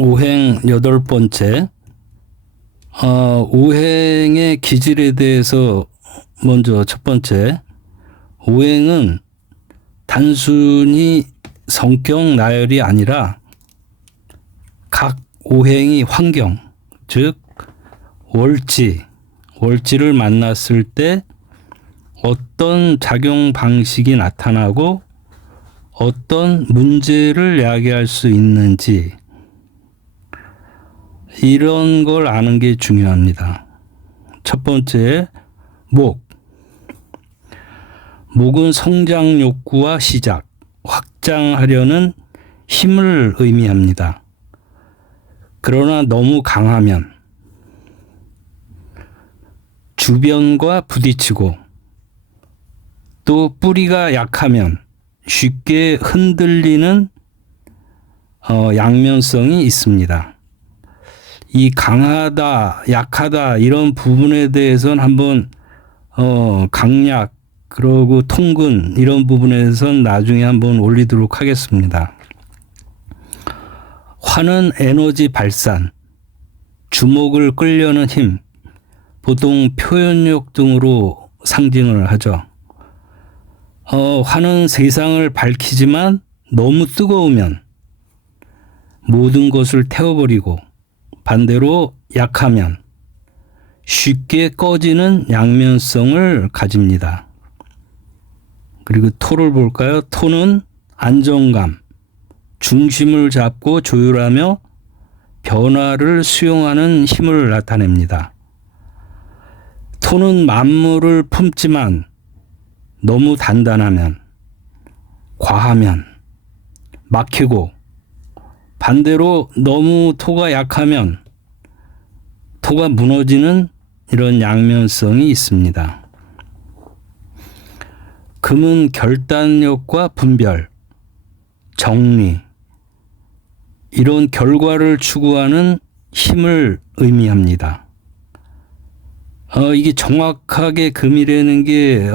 오행 8번째. 오행의 기질에 대해서 먼저 첫 번째. 오행은 단순히 성격 나열이 아니라 각 오행이 환경, 즉 월지를 만났을 때 어떤 작용 방식이 나타나고 어떤 문제를 야기할 수 있는지 이런 걸 아는 게 중요합니다. 첫 번째, 목은 성장 욕구와 시작, 확장하려는 힘을 의미합니다. 그러나 너무 강하면 주변과 부딪히고 또 뿌리가 약하면 쉽게 흔들리는 양면성이 있습니다. 이 강하다, 약하다 이런 부분에 대해서는 한번 강약 그리고 통근 이런 부분에선 나중에 한번 올리도록 하겠습니다. 화는 에너지 발산, 주목을 끌려는 힘, 보통 표현력 등으로 상징을 하죠. 화는 세상을 밝히지만 너무 뜨거우면 모든 것을 태워버리고 반대로 약하면 쉽게 꺼지는 양면성을 가집니다. 그리고 토를 볼까요? 토는 안정감, 중심을 잡고 조율하며 변화를 수용하는 힘을 나타냅니다. 토는 만물을 품지만 너무 단단하면, 과하면, 막히고 반대로 너무 토가 약하면 토가 무너지는 이런 양면성이 있습니다. 금은 결단력과 분별, 정리, 이런 결과를 추구하는 힘을 의미합니다. 이게 정확하게 금이라는 게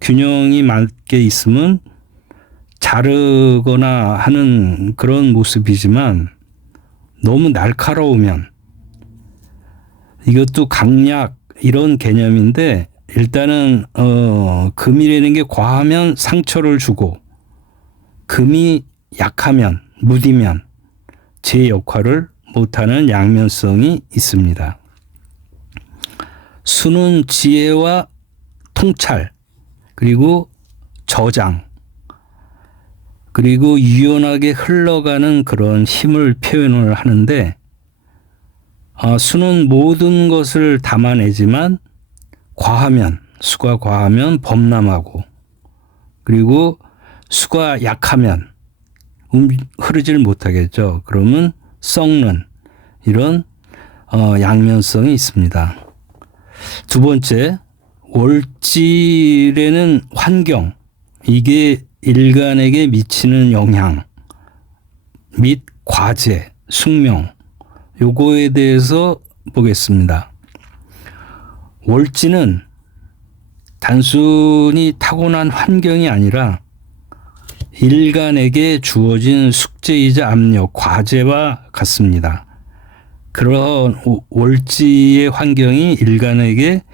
균형이 맞게 있으면 자르거나 하는 그런 모습이지만 너무 날카로우면 이것도 강약 이런 개념인데 일단은 금이라는 게 과하면 상처를 주고 금이 약하면 무디면 제 역할을 못하는 양면성이 있습니다. 수는 지혜와 통찰 그리고 저장 그리고 유연하게 흘러가는 그런 힘을 표현을 하는데 수는 모든 것을 담아내지만 수가 과하면 범람하고 그리고 수가 약하면 흐르질 못하겠죠. 그러면 썩는 이런 양면성이 있습니다. 두 번째, 월질에는 환경, 이게 일간에게 미치는 영향 및 과제, 숙명, 요거에 대해서 보겠습니다. 월지는 단순히 타고난 환경이 아니라 일간에게 주어진 숙제이자 압력, 과제와 같습니다. 그런 월지의 환경이 일간에게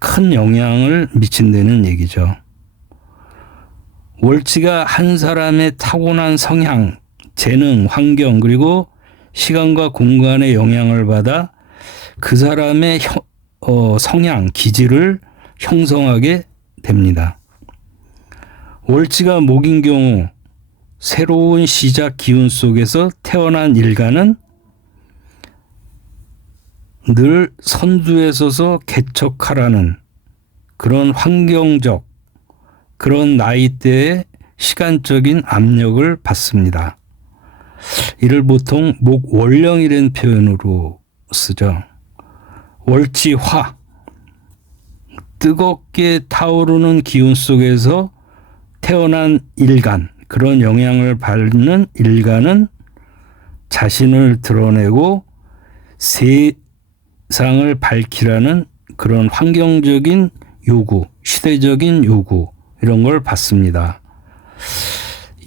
큰 영향을 미친다는 얘기죠. 월지가 한 사람의 타고난 성향, 재능, 환경 그리고 시간과 공간의 영향을 받아 그 사람의 성향, 기질을 형성하게 됩니다. 월지가 목인 경우 새로운 시작 기운 속에서 태어난 일간은 늘 선두에 서서 개척하라는 그런 환경적 그런 나이대의 시간적인 압력을 받습니다. 이를 보통 목월령이라는 표현으로 쓰죠. 월지화, 뜨겁게 타오르는 기운 속에서 태어난 일간, 그런 영향을 받는 일간은 자신을 드러내고 세상을 밝히라는 그런 환경적인 요구, 시대적인 요구 이런 걸 받습니다.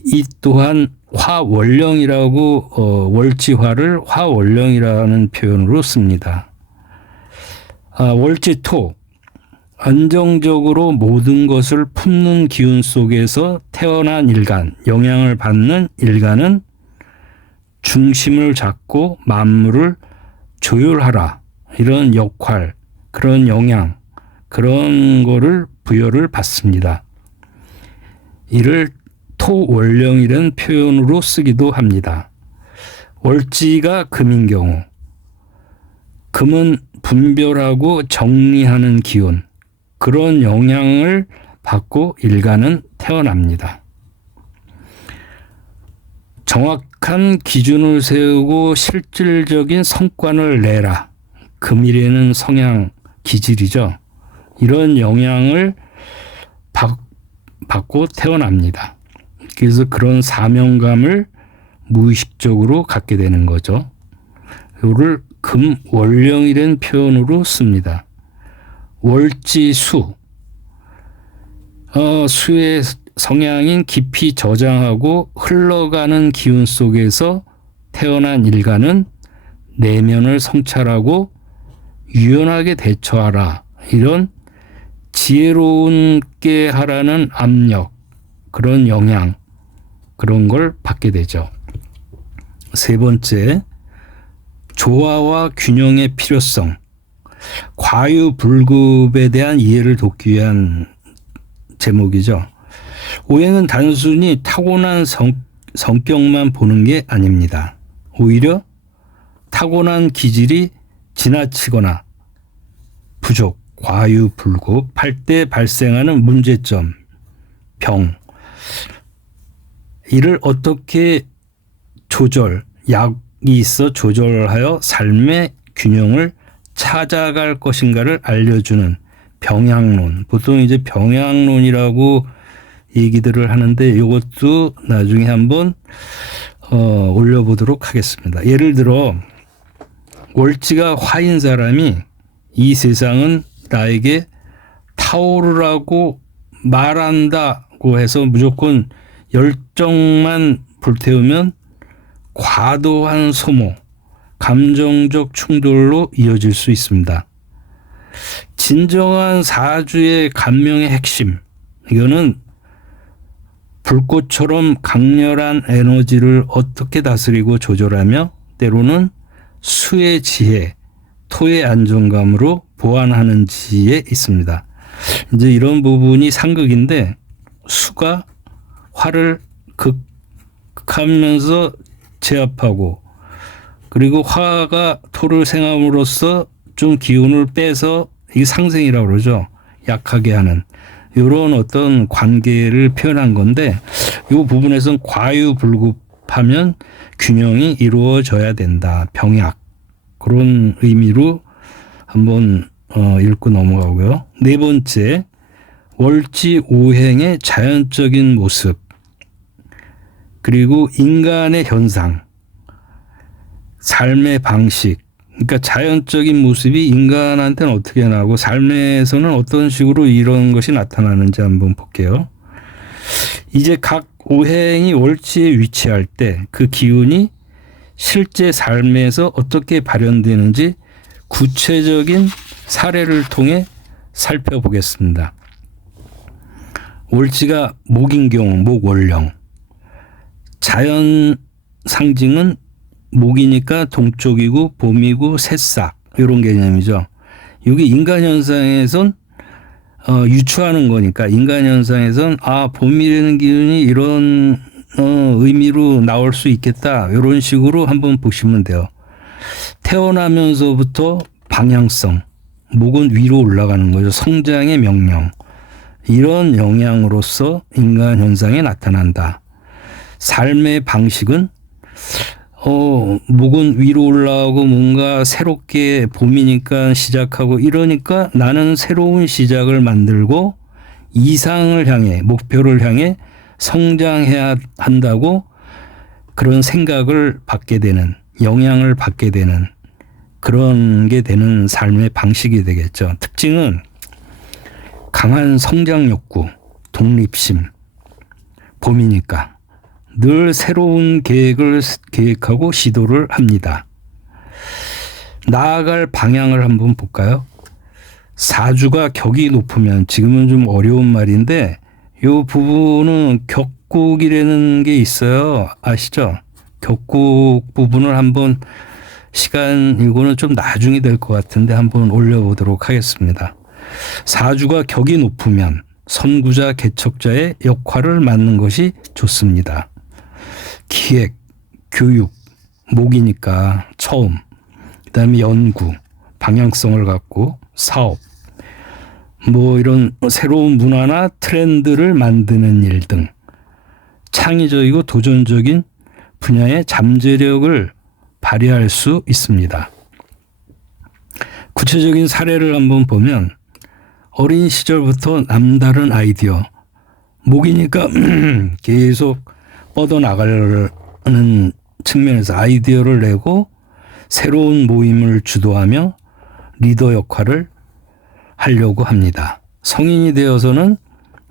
이 또한 화원령이라고 월지화를 화원령이라는 표현으로 씁니다. 월지토 안정적으로 모든 것을 품는 기운 속에서 태어난 일간, 영향을 받는 일간은 중심을 잡고 만물을 조율하라. 이런 역할, 그런 영향, 그런 거를 부여를 받습니다. 이를 토월령이라는 표현으로 쓰기도 합니다. 월지가 금인 경우, 금은 분별하고 정리하는 기운, 그런 영향을 받고 일간은 태어납니다. 정확한 기준을 세우고 실질적인 성과를 내라. 금일에는 성향 기질이죠. 이런 영향을 받고 태어납니다. 그래서 그런 사명감을 무의식적으로 갖게 되는 거죠. 이거를 금월령이라는 표현으로 씁니다. 월지수, 수의 성향인 깊이 저장하고 흘러가는 기운 속에서 태어난 일간은 내면을 성찰하고 유연하게 대처하라. 이런 지혜롭게 하라는 압력, 그런 영향, 그런 걸 받게 되죠. 세 번째, 조화와 균형의 필요성. 과유불급에 대한 이해를 돕기 위한 제목이죠. 오행은 단순히 타고난 성격만 보는 게 아닙니다. 오히려 타고난 기질이 지나치거나 부족, 과유불급할 때 발생하는 문제점, 병, 이를 어떻게 약이 있어 조절하여 삶의 균형을 찾아갈 것인가를 알려주는 병약론. 보통 이제 병약론이라고 얘기들을 하는데 이것도 나중에 한번 올려보도록 하겠습니다. 예를 들어 월지가 화인 사람이 이 세상은 나에게 타오르라고 말한다고 해서 무조건 열정만 불태우면 과도한 소모, 감정적 충돌로 이어질 수 있습니다. 진정한 사주의 감명의 핵심, 이거는 불꽃처럼 강렬한 에너지를 어떻게 다스리고 조절하며 때로는 수의 지혜, 토의 안정감으로 보완하는지에 있습니다. 이제 이런 부분이 상극인데 수가 화를 극하면서 제압하고, 그리고 화가 토를 생함으로써 좀 기운을 빼서 이게 상생이라고 그러죠. 약하게 하는 이런 어떤 관계를 표현한 건데 이 부분에서는 과유불급하면 균형이 이루어져야 된다. 병약, 그런 의미로 한번 읽고 넘어가고요. 네 번째, 월지 오행의 자연적인 모습, 그리고 인간의 현상, 삶의 방식, 그러니까 자연적인 모습이 인간한테는 어떻게 나오고 삶에서는 어떤 식으로 이런 것이 나타나는지 한번 볼게요. 이제 각 오행이 월지에 위치할 때 그 기운이 실제 삶에서 어떻게 발현되는지 구체적인 사례를 통해 살펴보겠습니다. 월지가 목인 경우 목월령, 자연 상징은 목이니까 동쪽이고 봄이고 새싹, 이런 개념이죠. 이게 인간 현상에선 유추하는 거니까 인간 현상에선 봄이라는 기운이 이런 의미로 나올 수 있겠다, 이런 식으로 한번 보시면 돼요. 태어나면서부터 방향성, 목은 위로 올라가는 거죠. 성장의 명령, 이런 영향으로서 인간 현상에 나타난다. 삶의 방식은 목은 위로 올라오고 뭔가 새롭게 봄이니까 시작하고 이러니까 나는 새로운 시작을 만들고 이상을 향해, 목표를 향해 성장해야 한다고 그런 생각을 받게 되는, 영향을 받게 되는 그런 게 되는 삶의 방식이 되겠죠. 특징은 강한 성장 욕구, 독립심, 봄이니까 늘 새로운 계획을 계획하고 시도를 합니다. 나아갈 방향을 한번 볼까요? 사주가 격이 높으면, 지금은 좀 어려운 말인데 이 부분은 격국이라는 게 있어요. 아시죠? 격국 부분을 한번 이거는 좀 나중에 될 것 같은데 한번 올려보도록 하겠습니다. 사주가 격이 높으면 선구자 개척자의 역할을 맡는 것이 좋습니다. 기획, 교육, 목이니까 처음, 그다음에 연구, 방향성을 갖고 사업, 뭐 이런 새로운 문화나 트렌드를 만드는 일 등 창의적이고 도전적인 분야의 잠재력을 발휘할 수 있습니다. 구체적인 사례를 한번 보면 어린 시절부터 남다른 아이디어, 목이니까 계속 뻗어나가는 측면에서 아이디어를 내고 새로운 모임을 주도하며 리더 역할을 하려고 합니다. 성인이 되어서는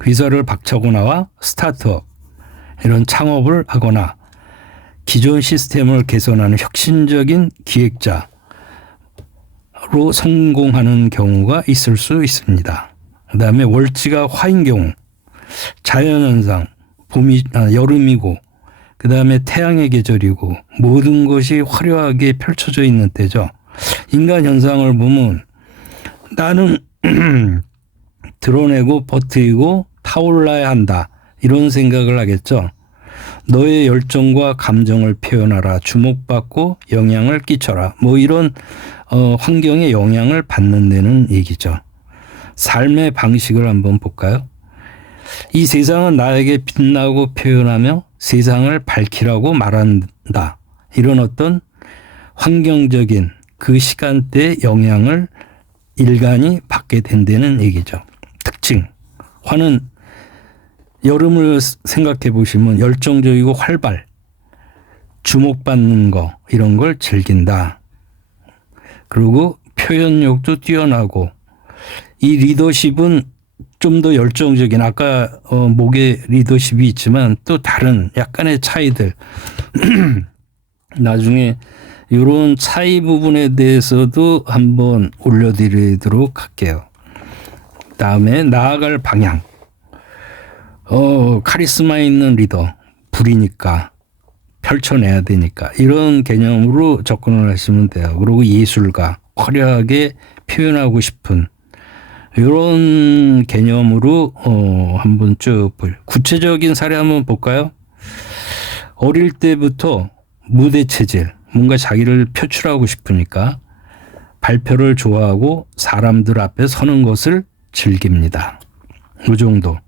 회사를 박차고 나와 스타트업, 이런 창업을 하거나 기존 시스템을 개선하는 혁신적인 기획자로 성공하는 경우가 있을 수 있습니다. 그다음에 월지가 화인 경우, 자연현상, 여름이고 그다음에 태양의 계절이고 모든 것이 화려하게 펼쳐져 있는 때죠. 인간 현상을 보면 나는 드러내고 버티고 타올라야 한다, 이런 생각을 하겠죠. 너의 열정과 감정을 표현하라, 주목받고 영향을 끼쳐라, 뭐 이런 환경에 영향을 받는 데는 얘기죠. 삶의 방식을 한번 볼까요? 이 세상은 나에게 빛나고 표현하며 세상을 밝히라고 말한다, 이런 어떤 환경적인 그 시간대의 영향을 일간이 받게 된다는 얘기죠. 특징, 화는 여름을 생각해 보시면 열정적이고 활발, 주목받는 거, 이런 걸 즐긴다. 그리고 표현력도 뛰어나고, 이 리더십은 좀 더 열정적인, 아까 목에 리더십이 있지만 또 다른 약간의 차이들 나중에 이런 차이 부분에 대해서도 한번 올려드리도록 할게요. 다음에 나아갈 방향. 카리스마 있는 리더, 불이니까 펼쳐내야 되니까 이런 개념으로 접근을 하시면 돼요. 그리고 예술가, 화려하게 표현하고 싶은 이런 개념으로 한번 쭉 구체적인 사례 한번 볼까요? 어릴 때부터 무대 체질, 뭔가 자기를 표출하고 싶으니까 발표를 좋아하고 사람들 앞에 서는 것을 즐깁니다. 이 정도.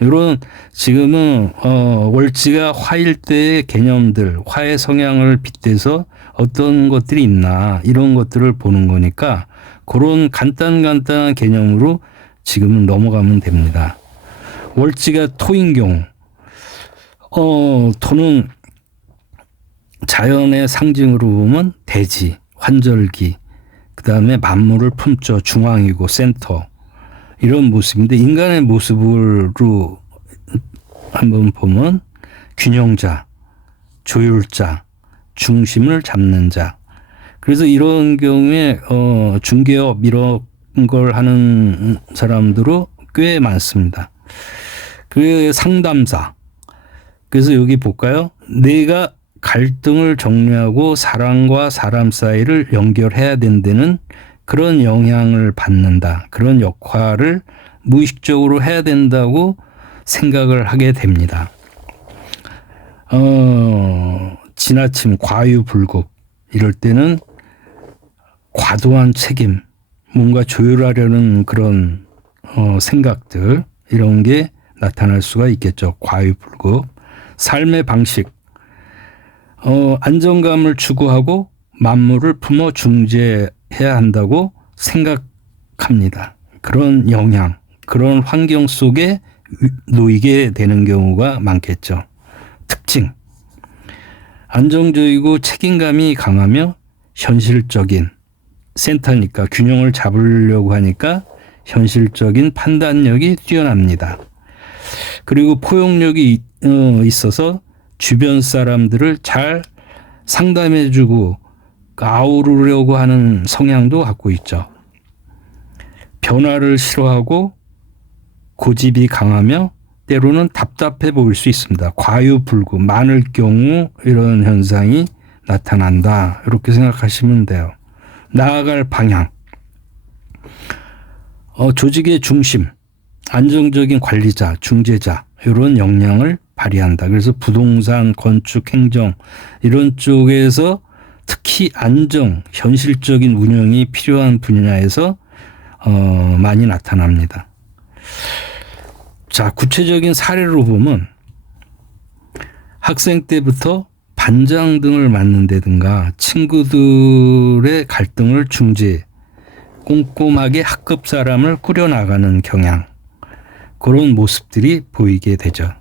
이런 지금은 월지가 화일 때의 개념들, 화의 성향을 빗대서 어떤 것들이 있나, 이런 것들을 보는 거니까 그런 간단한 개념으로 지금은 넘어가면 됩니다. 월지가 토인 경우, 토는 자연의 상징으로 보면 대지, 환절기, 그 다음에 만물을 품죠. 중앙이고 센터, 이런 모습인데, 인간의 모습으로 한번 보면 균형자, 조율자, 중심을 잡는 자. 그래서 이런 경우에 중개업 이런 걸 하는 사람들은 꽤 많습니다. 그 상담사. 그래서 여기 볼까요? 내가 갈등을 정리하고 사람과 사람 사이를 연결해야 된다는 그런 영향을 받는다, 그런 역할을 무의식적으로 해야 된다고 생각을 하게 됩니다. 지나침, 과유불급, 이럴 때는 과도한 책임, 뭔가 조율하려는 그런 생각들, 이런 게 나타날 수가 있겠죠. 과유불급. 삶의 방식, 안정감을 추구하고 만물을 품어 중재해야 한다고 생각합니다. 그런 영향, 그런 환경 속에 놓이게 되는 경우가 많겠죠. 특징, 안정적이고 책임감이 강하며 현실적인, 센터니까 균형을 잡으려고 하니까 현실적인 판단력이 뛰어납니다. 그리고 포용력이 있어서 주변 사람들을 잘 상담해주고 아우르려고 하는 성향도 갖고 있죠. 변화를 싫어하고 고집이 강하며 때로는 답답해 보일 수 있습니다. 과유불급, 많을 경우 이런 현상이 나타난다. 이렇게 생각하시면 돼요. 나아갈 방향, 조직의 중심, 안정적인 관리자, 중재자 이런 역량을 발휘한다. 그래서 부동산, 건축, 행정 이런 쪽에서 특히 안정, 현실적인 운영이 필요한 분야에서 많이 나타납니다. 자, 구체적인 사례로 보면 학생 때부터 반장 등을 맡는다든가 친구들의 갈등을 중재, 꼼꼼하게 학급 사람을 꾸려나가는 경향, 그런 모습들이 보이게 되죠.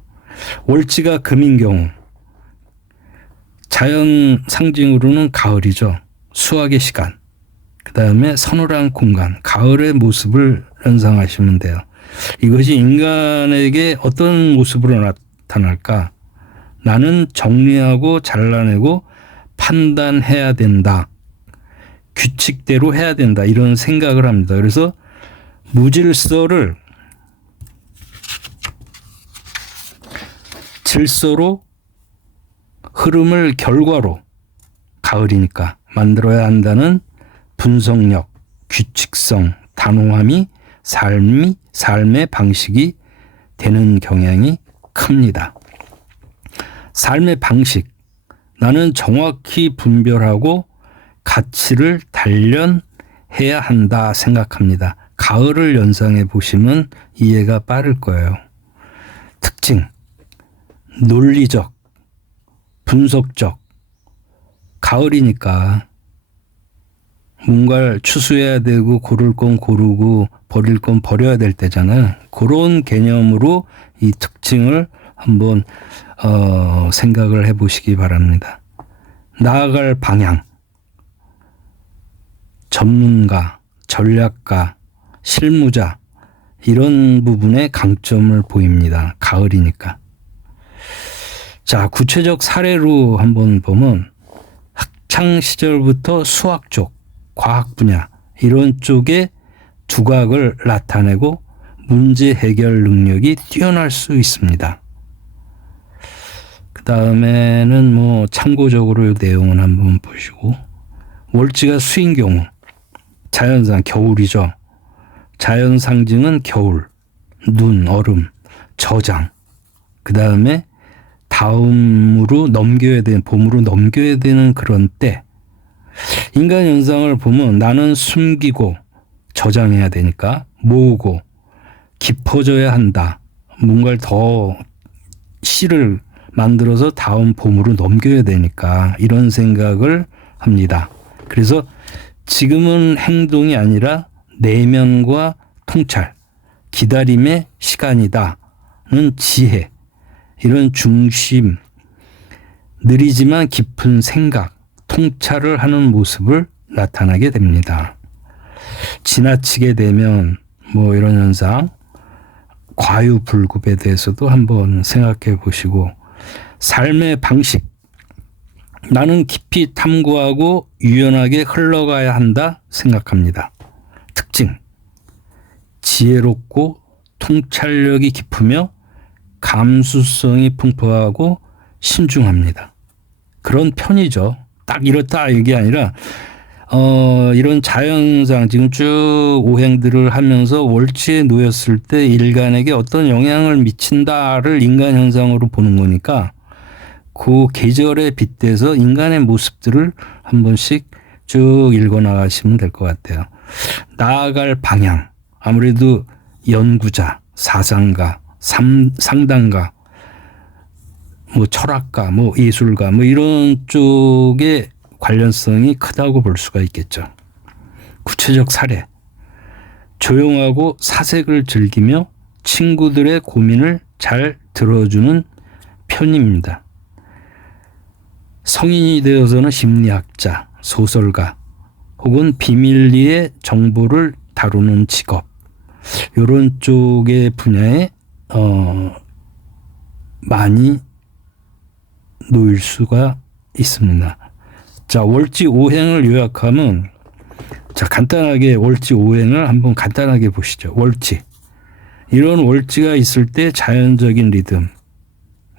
월지가 금인 경우 자연 상징으로는 가을이죠. 수학의 시간, 그 다음에 서늘한 공간, 가을의 모습을 연상하시면 돼요. 이것이 인간에게 어떤 모습으로 나타날까? 나는 정리하고 잘라내고 판단해야 된다. 규칙대로 해야 된다. 이런 생각을 합니다. 그래서 무질서를 질서로, 흐름을 결과로, 가을이니까 만들어야 한다는 분석력, 규칙성, 단호함이 삶의 방식이 되는 경향이 큽니다. 삶의 방식, 나는 정확히 분별하고 가치를 단련해야 한다 생각합니다. 가을을 연상해 보시면 이해가 빠를 거예요. 특징, 논리적, 분석적, 가을이니까 뭔가를 추수해야 되고 고를 건 고르고 버릴 건 버려야 될 때잖아요. 그런 개념으로 이 특징을 한번 생각을 해보시기 바랍니다. 나아갈 방향, 전문가, 전략가, 실무자 이런 부분에 강점을 보입니다. 가을이니까. 자, 구체적 사례로 한번 보면 학창 시절부터 수학 쪽, 과학 분야 이런 쪽에 두각을 나타내고 문제 해결 능력이 뛰어날 수 있습니다. 그 다음에는 뭐 참고적으로 내용은 한번 보시고, 월지가 수인 경우 자연상 겨울이죠. 자연 상징은 겨울, 눈, 얼음, 저장. 그 다음에 다음으로 넘겨야 되는, 봄으로 넘겨야 되는 그런 때. 인간 현상을 보면 나는 숨기고 저장해야 되니까 모으고 깊어져야 한다. 뭔가를 더 씨를 만들어서 다음 봄으로 넘겨야 되니까 이런 생각을 합니다. 그래서 지금은 행동이 아니라 내면과 통찰, 기다림의 시간이다는 지혜, 이런 중심, 느리지만 깊은 생각, 통찰을 하는 모습을 나타나게 됩니다. 지나치게 되면 뭐 이런 현상, 과유불급에 대해서도 한번 생각해 보시고, 삶의 방식, 나는 깊이 탐구하고 유연하게 흘러가야 한다 생각합니다. 특징, 지혜롭고 통찰력이 깊으며 감수성이 풍부하고 신중합니다. 그런 편이죠. 딱 이렇다 이게 아니라 이런 자연상 지금 쭉 오행들을 하면서 월지에 놓였을 때 인간에게 어떤 영향을 미친다를 인간 현상으로 보는 거니까 그 계절에 빗대서 인간의 모습들을 한 번씩 쭉 읽어나가시면 될 것 같아요. 나아갈 방향, 아무래도 연구자, 사상가, 상담가, 뭐 철학가, 뭐 예술가, 뭐 이런 쪽의 관련성이 크다고 볼 수가 있겠죠. 구체적 사례, 조용하고 사색을 즐기며 친구들의 고민을 잘 들어주는 편입니다. 성인이 되어서는 심리학자, 소설가 혹은 비밀리에 정보를 다루는 직업, 이런 쪽의 분야에 많이 놓일 수가 있습니다. 자, 월지 오행을 요약하면, 자, 간단하게 월지 오행을 한번 간단하게 보시죠. 월지. 이런 월지가 있을 때 자연적인 리듬,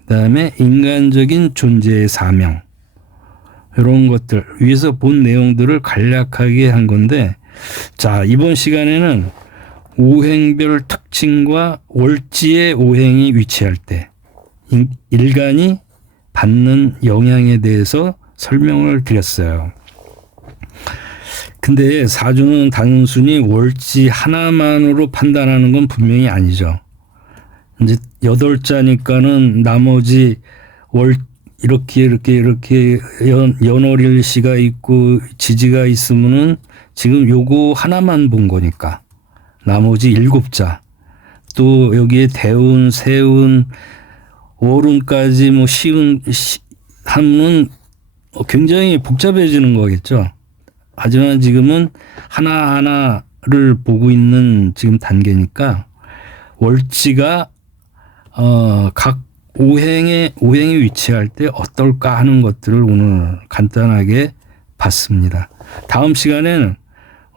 그다음에 인간적인 존재의 사명, 이런 것들 위에서 본 내용들을 간략하게 한 건데, 자, 이번 시간에는 오행별 특징과 월지의 오행이 위치할 때 일간이 받는 영향에 대해서 설명을 드렸어요. 근데 사주는 단순히 월지 하나만으로 판단하는 건 분명히 아니죠. 이제 8자니까는 나머지 이렇게 연월일시가 있고 지지가 있으면은 지금 요거 하나만 본 거니까 나머지 7자, 또 여기에 대운, 세운, 월운까지 뭐 하면 굉장히 복잡해지는 거겠죠. 하지만 지금은 하나하나를 보고 있는 지금 단계니까 월지가 각 오행이 위치할 때 어떨까 하는 것들을 오늘 간단하게 봤습니다. 다음 시간에는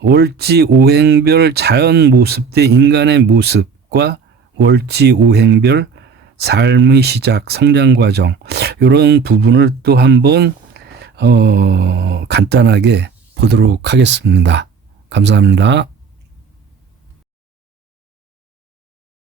월지 오행별 자연 모습 대 인간의 모습과 월지 오행별 삶의 시작, 성장 과정, 이런 부분을 또 한번 간단하게 보도록 하겠습니다. 감사합니다.